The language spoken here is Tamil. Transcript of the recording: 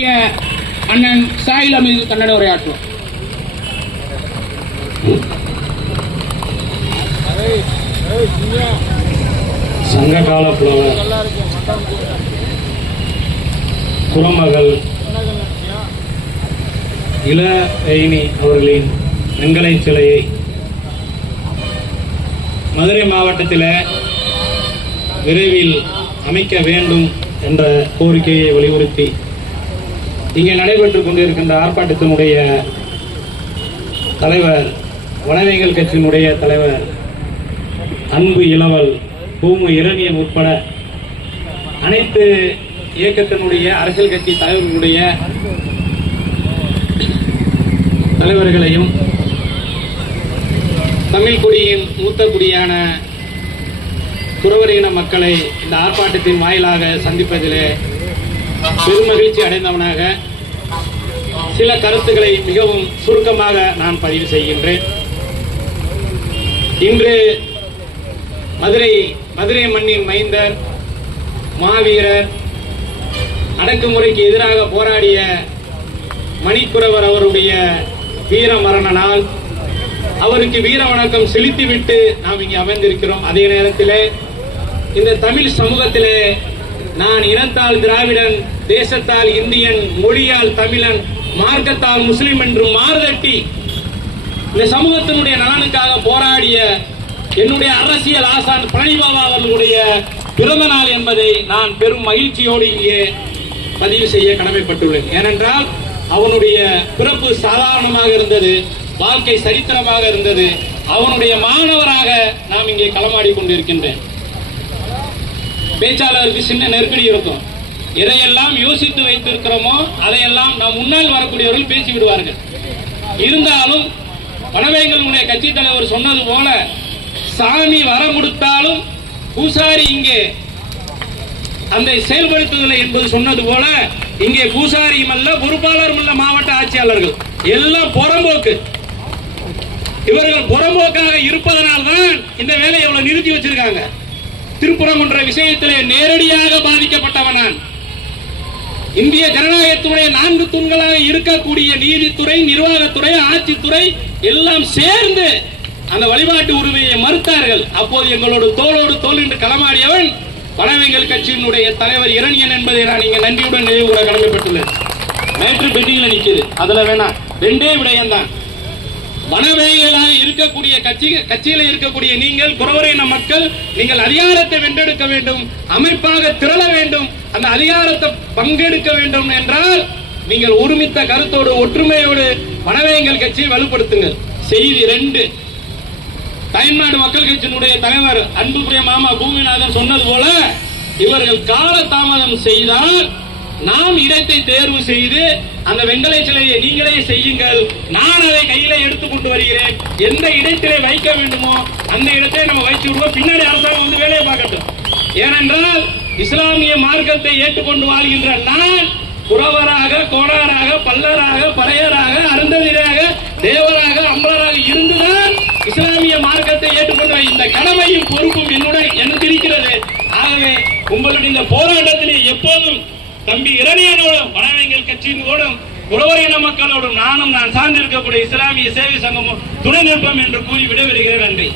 மதிப்பிற்குரிய அண்ணன் சாயில் அமீது கன்னட உரையாற்றுவோம் சங்ககால புலவர் குரமகள் இள ஐனி அவர்களின் வெங்கலை சிலையை மதுரை மாவட்டத்தில் விரைவில் அமைக்க வேண்டும் என்ற கோரிக்கையை வலியுறுத்தி இங்கே நடைபெற்றுக் கொண்டிருக்கின்ற ஆர்ப்பாட்டத்தினுடைய தலைவர் வனவைகள் கட்சியினுடைய தலைவர் அன்பு இளவல் பூமு இரணியன் உட்பட அனைத்து இயக்கத்தினுடைய அரசியல் கட்சி தலைவர்களுடைய தலைவர்களையும் தமிழ் குடியின் மூத்த குடியான குறவரின மக்களை இந்த ஆர்ப்பாட்டத்தின் வாயிலாக சந்திப்பதிலே பெருமகிழ்ச்சி அடைந்தவனாக சில கருத்துக்களை மிகவும் சுருக்கமாக நான் பதிவு செய்கின்றேன். இன்று மதுரை மதுரை மண்ணின் மைந்தர் மாவீரர் அடக்குமுறைக்கு எதிராக போராடிய மணிக்குறவர் அவருடைய வீர மரண நாள். அவருக்கு வீர வணக்கம் செலுத்திவிட்டு நாம் இங்கே அமர்ந்திருக்கிறோம். அதே நேரத்திலே இந்த தமிழ் சமூகத்திலே நான் இனத்தால் திராவிடன் தேசத்தால் இந்தியன் மொழியால் தமிழன் மார்க்கத்தால் முஸ்லிம் என்று மாறுதட்டி இந்த சமூகத்தினுடைய நலனுக்காக போராடிய என்னுடைய அரசியல் ஆசான் பழனிபாபா அவர்களுடைய பிறந்த நாள் என்பதை நான் பெரும் மகிழ்ச்சியோடு இங்கே பதிவு செய்ய கடமைப்பட்டுள்ளேன். ஏனென்றால் அவனுடைய பிறப்பு சாதாரணமாக இருந்தது வாழ்க்கை சரித்திரமாக இருந்தது. அவனுடைய மாணவராக நாம் இங்கே களமாடி கொண்டிருக்கின்றேன். பேச்சாளருக்கு சின்ன நெருக்கடி இருக்கும். எதையெல்லாம் யோசித்து வைத்திருக்கிறோமோ அதையெல்லாம் நாம் முன்னால் வரக்கூடியவர்கள் பேசி விடுவார்கள். இருந்தாலும் வனவேங்களுடைய கட்சி தலைவர் சொன்னது போல சாமி வர கொடுத்தாலும் பூசாரி இங்கே அந்த செயல்படுத்துதலை என்பது சொன்னது போல இங்கே பூசாரியும் அல்ல பொறுப்பாளரும் அல்ல மாவட்ட ஆட்சியாளர்கள். எல்லாம் புறம்போக்கு. இவர்கள் புறம்போக்காக இருப்பதனால்தான் இந்த வேலையை இவ்வளவு நிறுத்தி வச்சிருக்காங்க. திருப்புறங்குன்ற விஷயத்திலே நேரடியாக பாதிக்கப்பட்டவன் நான் இந்திய ஜனநாயகத்துடைய நான்கு தூண்களாக இருக்கக்கூடிய நீதித்துறை நிர்வாகத்துறை ஆட்சித்துறை எல்லாம் சேர்ந்து அந்த வழிபாட்டு உரிமையை மறுத்தார்கள். அப்போது எங்களோடு தோளோடு தோல் என்று களமாடியவன் பழவேங்கல் கட்சியினுடைய தலைவர் இரணியன் என்பதை நான் இங்க நன்றியுடன் நினைவு கூட கடமைப்பட்டுள்ளேன். நேற்று பெட்டியில் நிற்கிறது அதுல வேணாம். ரெண்டே விடயம்தான். வனவேயலாய் இருக்கக்கூடிய கட்சி கட்சியில இருக்கக்கூடிய நீங்கள் குறவரையின மக்கள் நீங்கள் அதிகாரத்தை வென்றெடுக்க வேண்டும் அமைப்பாக திரள வேண்டும் அந்த அதிகாரத்தை பங்கெடுக்க வேண்டும் என்றால் நீங்கள் ஒருமித்த கருத்தோடு ஒற்றுமையோடு வனவேயங்கள் கட்சியை வலுப்படுத்துங்கள். செய்தி ரெண்டு. தமிழ்நாடு மக்கள் கட்சியினுடைய தலைவர் அன்புக்குரிய மாமா பூமிநாதன் சொன்னது போல இவர்கள் கால தாமதம் செய்தால் நாம் இடத்தை தேர்வு செய்து அந்த வெங்கலை சிலையை நீங்களே செய்யுங்கள். நான் அதை கையில எடுத்துக்கொண்டு வருகிறேன். எந்த இடத்திலே வைக்க வேண்டுமோ அந்த இடத்தை நம்ம வைத்து விடுவோம். பின்னாடி அரசாங்கம் வந்து வேலையை பார்க்கட்டும். ஏனென்றால் இஸ்லாமிய மார்க்கத்தை ஏற்றுக்கொண்டு வாழ்கின்ற நான் புறவராக கோடாராக பல்லராக பறையராக அருந்ததிராக தேவராக அம்பலராக இருந்துதான் இஸ்லாமிய மார்க்கத்தை ஏற்றுக்கொண்ட இந்த கடமையும் பொறுப்பும் என்னுடன் எனக்கு இருக்கிறது. ஆகவே உங்களுடைய இந்த போராட்டத்திலே எப்போதும் தம்பி இரணியனோடும் வனவேங்கல் கட்சியினோடும் உறவரின மக்களோடும் நானும் நான் சார்ந்திருக்கக்கூடிய இஸ்லாமிய சேவை சங்கமும் துணை நிற்போம் என்று கூறி விடைபெறுகிறேன். நன்றி.